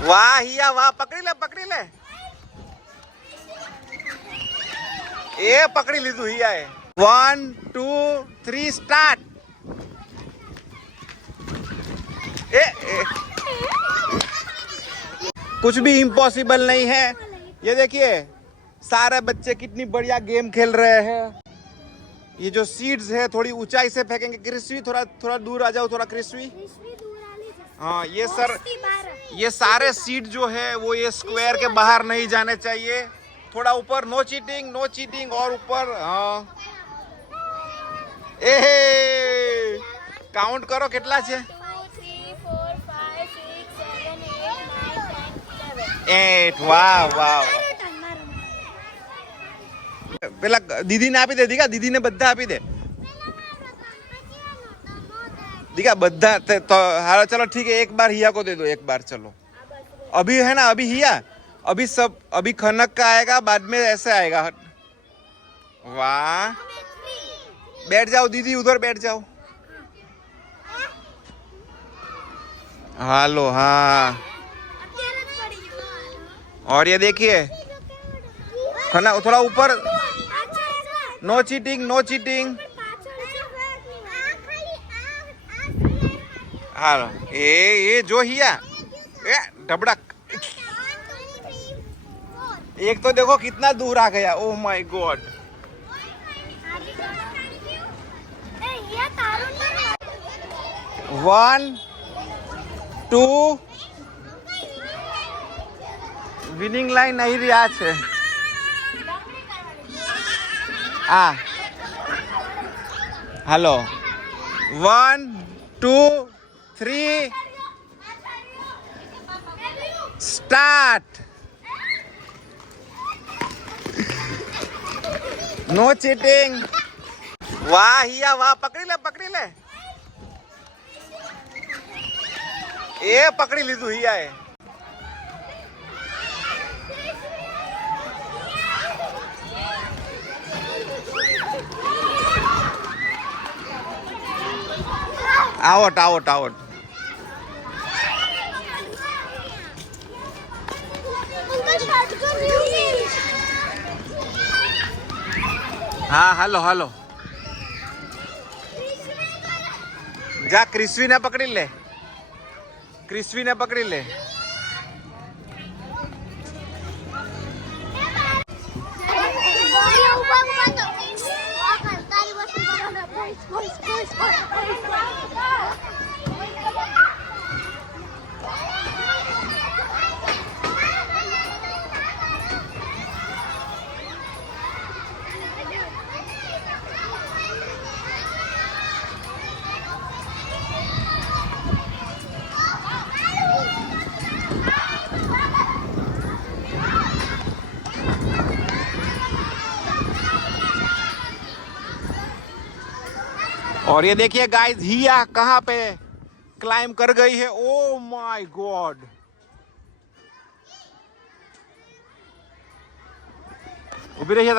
वाह हिया वाह, पकड़ी ले पकड़ी ले। ए पकड़ी लीधु हिया है। 1 2 3 स्टार्ट। ए कुछ भी इम्पॉसिबल नहीं है। ये देखिए सारे बच्चे कितनी बढ़िया गेम खेल रहे हैं। ये जो सीड्स है थोड़ी ऊंचाई से फेंकेंगे। क्रिस्वी थोड़ा थोड़ा दूर आ जाओ, थोड़ा क्रिस्वी। हाँ ये सारे सीड जो है वो ये स्क्वायर के बाहर नहीं जाने चाहिए। थोड़ा ऊपर, नो चीटिंग नो चीटिंग। और ऊपर हाँ। ए काउंट करो कितना છે? 8 વાહ વાહ। પેલા દીદી ને આપી દે દીકા, દીદી ने બધા આપી દે દીका બધા। तो हाँ चलो ठीक है, एक बार हिया को दे दो, एक बार चलो। अभी है ना, अभी हिया, अभी सब, अभी खनक का आएगा, बाद में ऐसे आएगा। वाह बैठ जाओ दीदी, उधर बैठ जाओ। हालो हाँ। और ये देखिए खना थोड़ा ऊपर, नो चीटिंग नो चीटिंग। हालो ये जो हिया ए ढबड़क। एक तो देखो कितना दूर आ गया। Oh my God. One two winning line નહીં રહ્યા છે। આ હાલો 1 2 3 સ્ટાર્ટ। No cheating. वाह हिया वाह, पकड़ी ले पकड़ी ले। ए पकड़ी लीधु हिया है। Out out out. हाँ हेलो हेलो। जा क्रिस्वी ने पकड़ी ले, क्रिस्वी ने पकड़ी ले। और ये देखिए गाइस हिया कहाँ पे क्लाइम कर गई है। Oh my God. उभी रहिए।